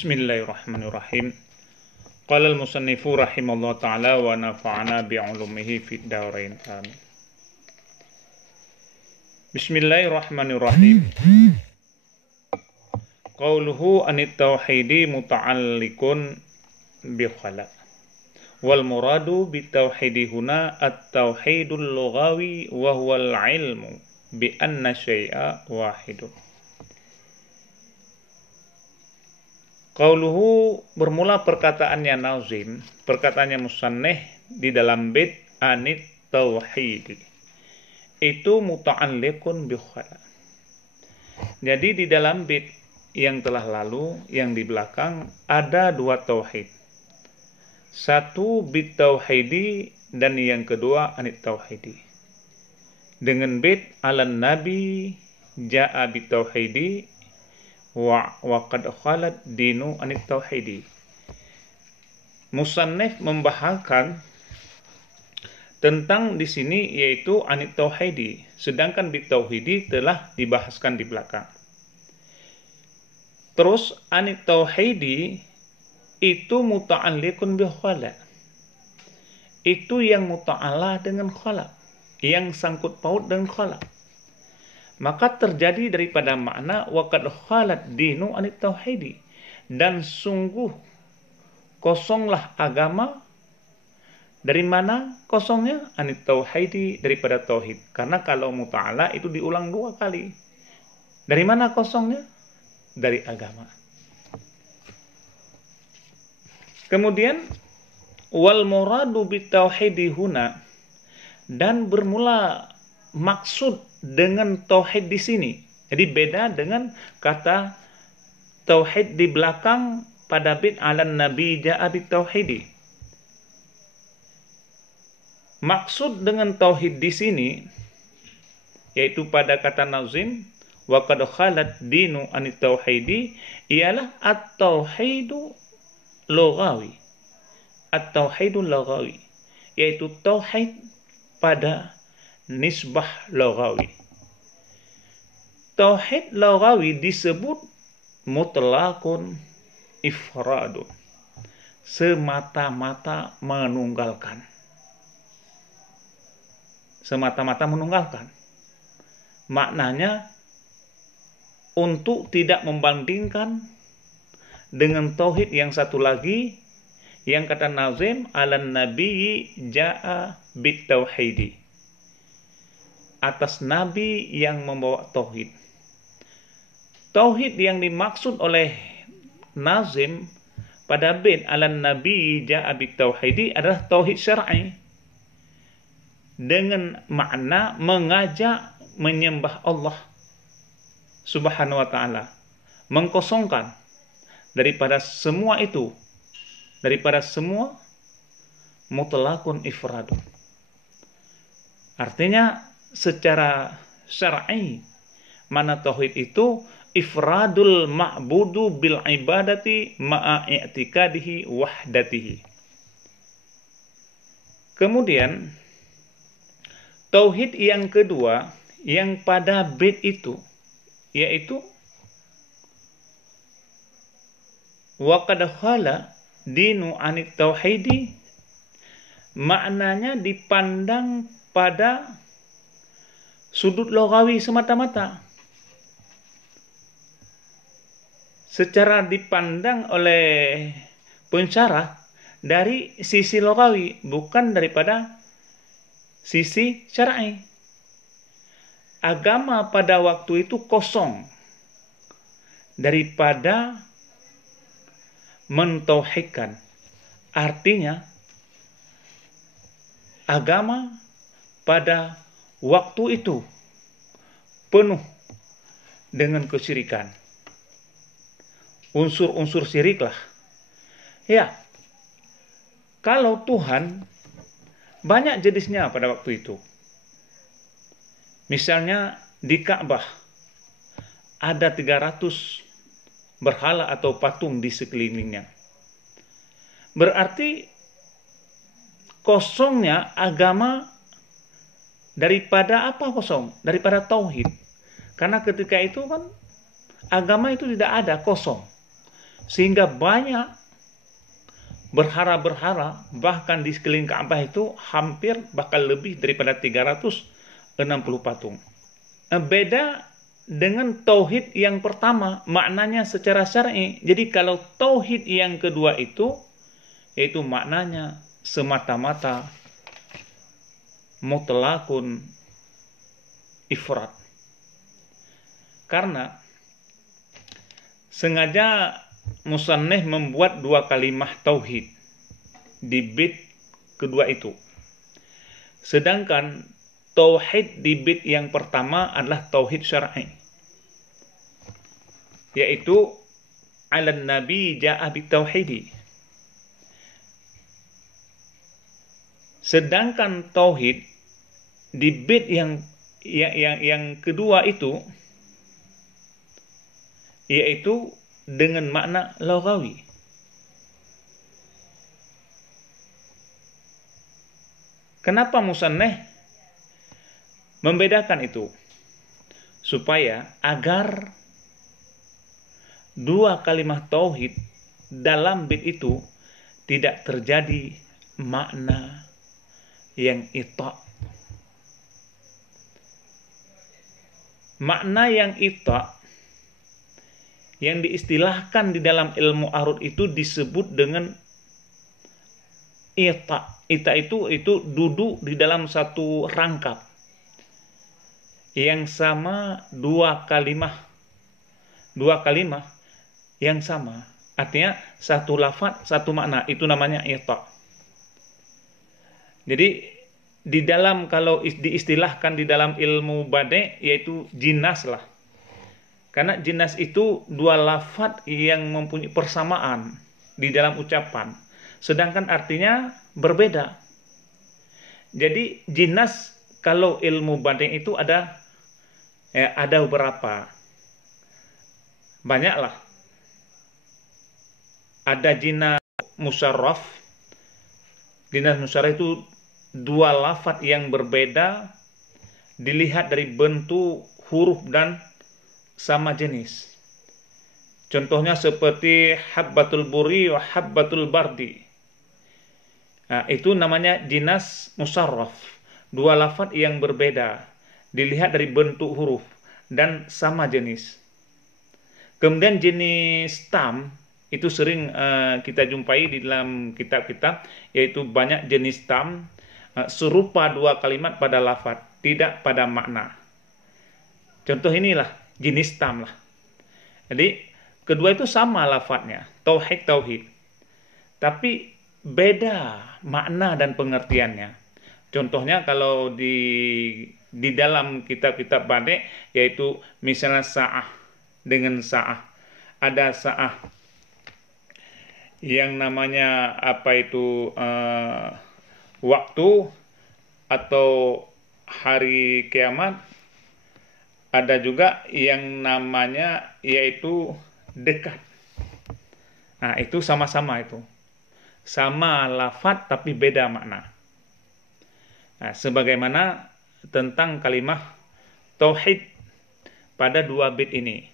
Bismillahirrahmanirrahim. Qala al-musannifu rahimallahu ta'ala wa nafa'ana bi'ulumihi fid darain. Amin. Bismillahirrahmanirrahim. Qauluhu anit tauhidi muta'alliqun bi khala. Wal muradu bit tauhidi huna at-tauhidul lughawi wa huwal ilmu bi anna syai'a wahidun. Qauluhu bermula perkataannya nazim, perkataannya musanneh di dalam bait anit tauhidi. Itu muta'alliqun bi khala. Jadi di dalam bait yang telah lalu, yang di belakang ada dua tauhid. Satu bit tauhidi dan yang kedua anit tauhidi. Dengan bait alan nabi ja'a bit tauhidi wa qad khalat dinu anit tauhidi. Musannif membahasakan tentang di sini yaitu anit tauhidi, sedangkan bit tauhidi telah dibahaskan di belakang. Terus anit tauhidi itu muta'alliqun bi khala. Itu yang muta'allah dengan khala, yang sangkut paut dengan khala. Maka terjadi daripada makna waqad khalat dinu anit tauhidi, dan sungguh kosonglah agama. Dari mana kosongnya? Anit tauhidi, daripada tauhid. Karena kalau muta'ala itu diulang dua kali. Dari mana kosongnya? Dari agama. Kemudian wal muradu bit tauhidi huna, dan bermula maksud dengan tauhid di sini. Jadi beda dengan kata tauhid di belakang pada bait alan nabi ja'a bit tauhidi. Maksud dengan tauhid di sini yaitu pada kata nazim wa qad khalat dinu anit tauhidi ialah at-tauhidu lughawi. At-tauhidul lughawi yaitu tauhid pada nisbah lughawi. Tauhid lughawi disebut mutlaqun ifradun, semata-mata menunggalkan. Semata-mata menunggalkan. Maknanya untuk tidak membandingkan dengan tauhid yang satu lagi yang kata nazim alan nabiyyi ja'a bit tauhidi, atas nabi yang membawa tauhid. Tauhid yang dimaksud oleh nazim pada bait alan nabi ja'a bit tauhidi adalah tauhid syar'i, dengan makna mengajak menyembah Allah Subhanahu wa ta'ala, mengkosongkan daripada semua itu, daripada semua mutlaqun ifradun. Artinya secara syar'i mana tauhid itu ifradul ma'budu bil ibadati ma'a i'tikadihi wahdatihi. Kemudian tauhid yang kedua yang pada bait itu yaitu wa qad khala dinu anit tauhidi, maknanya dipandang pada sudut lughawi semata-mata. Secara dipandang oleh pensyarah dari sisi lughawi, bukan daripada sisi syar'i. Agama pada waktu itu kosong daripada mentauhidkan. Artinya agama pada waktu itu penuh dengan kesyirikan. Unsur-unsur syiriklah. Ya, kalau Tuhan banyak jenisnya pada waktu itu. Misalnya di Ka'bah ada 300 berhala atau patung di sekelilingnya. Berarti kosongnya agama daripada apa kosong? Daripada tauhid. Karena ketika itu kan agama itu tidak ada, kosong. Sehingga banyak berhala-berhala, bahkan di sekeliling Ka'bah itu hampir bahkan lebih daripada 360 patung. Beda dengan tauhid yang pertama, maknanya secara syar'i. Jadi kalau tauhid yang kedua itu, yaitu maknanya semata-mata mutlakun ifrat. Karena sengaja musannif membuat dua kalimah tauhid di bait kedua itu. Sedangkan tauhid di bait yang pertama adalah tauhid syar'i, yaitu alan nabi ja'a bitauhidi. Sedangkan tauhid di bait yang kedua itu yaitu dengan makna lughawi. Kenapa musannif membedakan itu? Supaya agar dua kalimat tauhid dalam bait itu tidak terjadi makna yang ita'. Makna yang ita' yang diistilahkan di dalam ilmu arud itu disebut dengan ita'. Ita' itu duduk di dalam satu rangkap yang sama, dua kalimah yang sama. Artinya satu lafaz, satu makna, itu namanya ita'. Jadi di dalam, kalau diistilahkan di dalam ilmu bade, yaitu jinas lah. Karena jinas itu dua lafaz yang mempunyai persamaan di dalam ucapan, sedangkan artinya berbeda. Jadi jinas kalau ilmu bade itu ada beberapa, banyaklah. Ada jinas musyarraf. Jinas musyarraf itu dua lafaz yang berbeda dilihat dari bentuk, huruf, dan sama jenis. Contohnya seperti habbatul buri wa habbatul bardi. Nah, itu namanya jinas musyarraf. Dua lafaz yang berbeda dilihat dari bentuk huruf dan sama jenis. Kemudian jenis tam itu sering kita jumpai di dalam kitab-kitab, yaitu banyak jenis tam serupa dua kalimat pada lafaz, tidak pada makna. Contoh inilah jenis tam lah. Jadi kedua itu sama lafadznya, tauhid, tapi beda makna dan pengertiannya. Contohnya kalau di dalam kitab-kitab bade, yaitu misalnya sa'ah dengan sa'ah. Ada sa'ah yang namanya waktu atau hari kiamat. Ada juga yang namanya yaitu dekat. Nah, itu sama-sama itu. Sama lafaz tapi beda makna. Nah, sebagaimana tentang kalimah tauhid pada dua bait ini.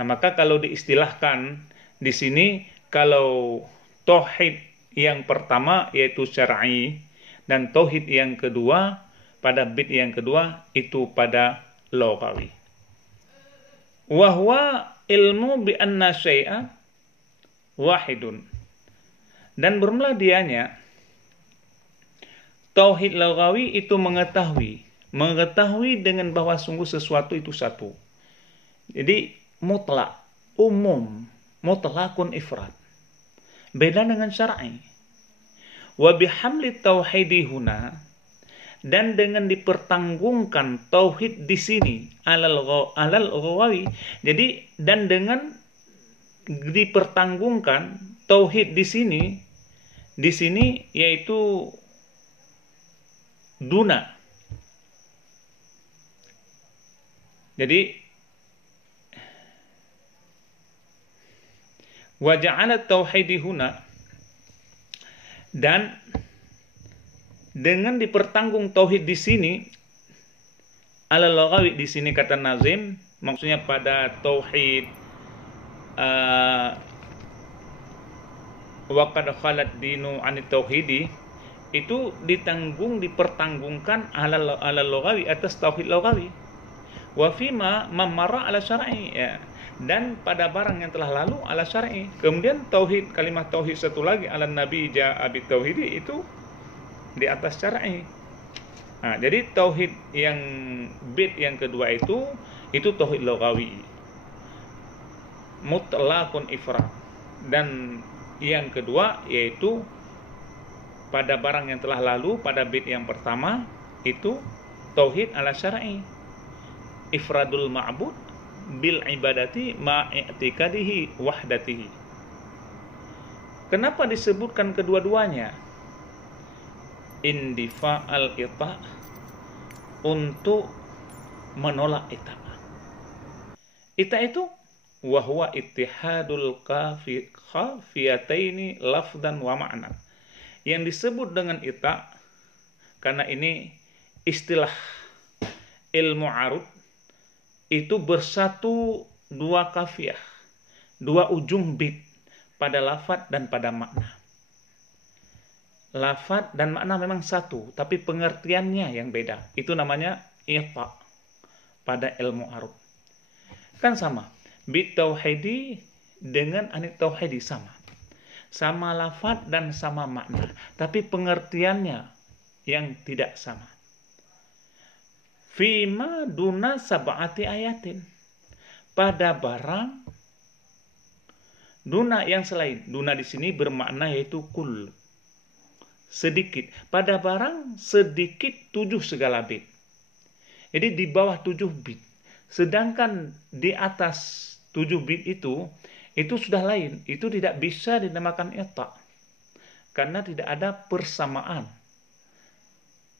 Nah, maka kalau diistilahkan di sini, kalau tauhid yang pertama yaitu syar'i dan tauhid yang kedua pada bait yang kedua itu pada lughawi. Wa huwa ilmu bi anna syai'a wahidun. Dan bermula dianya tauhid lughawi itu mengetahui dengan bahwa sungguh sesuatu itu satu. Jadi mutlak, umum, mutlakun ifrat. Beda dengan syar'i. Wa bihamli tauhidi huna, dan dengan dipertanggungkan tauhid di sini alal ghawawi. Jadi dan dengan dipertanggungkan tauhid di sini yaitu duna. Jadi wa ja'ala tauhidi huna, dan dengan dipertanggung tauhid di sini alal lughawi, di sini kata nazim maksudnya pada tauhid wa qad khalat dinu anit tauhidi, itu dipertanggungkan ala lughawi, atas tauhid lughawi. Wa fima mamara ala syar'i, ya. Dan pada barang yang telah lalu ala syar'i. Kemudian tauhid, kalimat tauhid satu lagi, ala nabi ja'a bit tauhidi, itu di atas syar'i. Nah, jadi tauhid yang bit yang kedua itu tauhid lughawi, mutlaqun ifrad. Dan yang kedua yaitu pada barang yang telah lalu, pada bait yang pertama itu tauhid ala syar'i, ifradul ma'bud bil ibadati ma'i'tikadihi wahdatihi. Kenapa disebutkan kedua-duanya? Indifa'al ita', untuk menolak ita'. Ita' itu wahwa ittihadul khafiyataini lafdan wa ma'nan. Yang disebut dengan ita', karena ini istilah ilmu arud, itu bersatu dua kafiyah, dua ujung bit pada lafad dan pada makna. Lafad dan makna memang satu, tapi pengertiannya yang beda. Itu namanya ita' pada ilmu arud. Kan sama, bit tauhidi dengan anit tauhidi sama lafad dan sama makna, tapi pengertiannya yang tidak sama. Fima duna sab'ati ayatin, pada barang duna yang selain. Duna di sini bermakna yaitu kul, sedikit. Pada barang sedikit 7 segala bit. Jadi di bawah 7 bit. Sedangkan di atas 7 bit itu sudah lain. Itu tidak bisa dinamakan ita', karena tidak ada persamaan.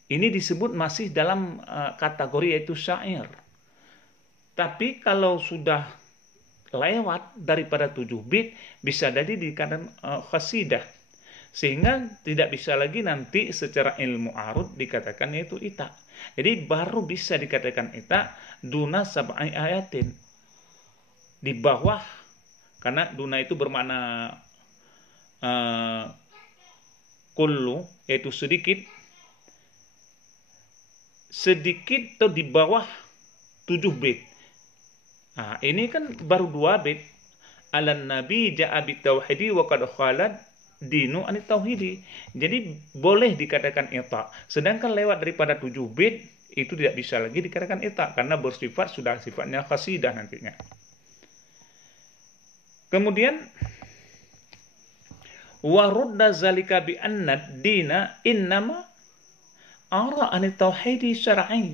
Ini disebut masih dalam kategori yaitu syair. Tapi kalau sudah lewat daripada 7 bit, bisa jadi dikatakan khasidah. Sehingga tidak bisa lagi nanti secara ilmu arud dikatakan yaitu ita'. Jadi baru bisa dikatakan ita' duna sab'i ayatin, di bawah, karena duna itu bermakna kullu, yaitu sedikit atau di bawah 7 bit. Nah, ini kan baru 2 bit. Alan nabi ja'a bit tauhidi wa qad khalat dinu anit tauhidi. Jadi boleh dikatakan ita'. Sedangkan lewat daripada 7 bit itu tidak bisa lagi dikatakan ita', karena bersifat sudah sifatnya khasidah nantinya. Kemudian warudda zalika bi anna dina innama ara anit tauhidi syar'i,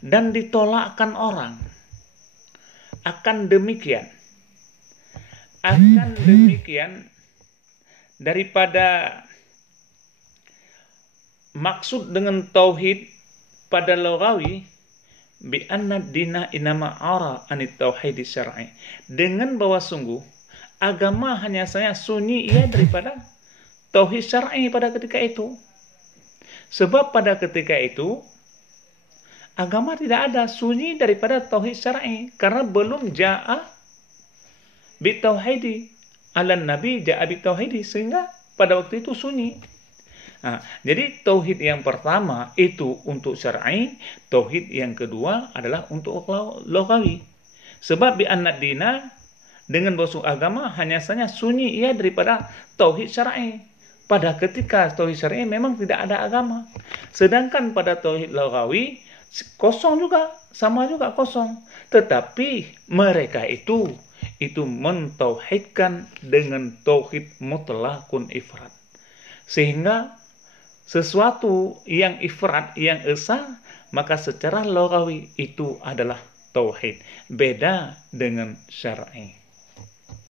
dan ditolakkan orang akan demikian daripada maksud dengan tauhid pada lughawi bi anna dina innama ara anit tauhidi syar'i, dengan bahwa sungguh agama hanya saja sunyi ia daripada tauhid syar'i pada ketika itu. Sebab pada ketika itu agama tidak ada sunyi daripada tauhid syar'i, karena belum ja'a bit tauhidi, alan nabi ja'a bit tauhidi, sehingga pada waktu itu sunyi. Nah, jadi tauhid yang pertama itu untuk syar'i, tauhid yang kedua adalah untuk lughawi. Sebab bi anna dina, dengan bahwa agama hanya saja sunyi ia daripada tauhid syar'i. Pada ketika tauhid syar'i memang tidak ada agama. Sedangkan pada tauhid lughawi kosong juga, sama juga kosong. Tetapi mereka itu mentauhidkan dengan tauhid mutlaqun ifrad. Sehingga sesuatu yang ifrad, yang esa, maka secara lughawi itu adalah tauhid. Beda dengan syar'i.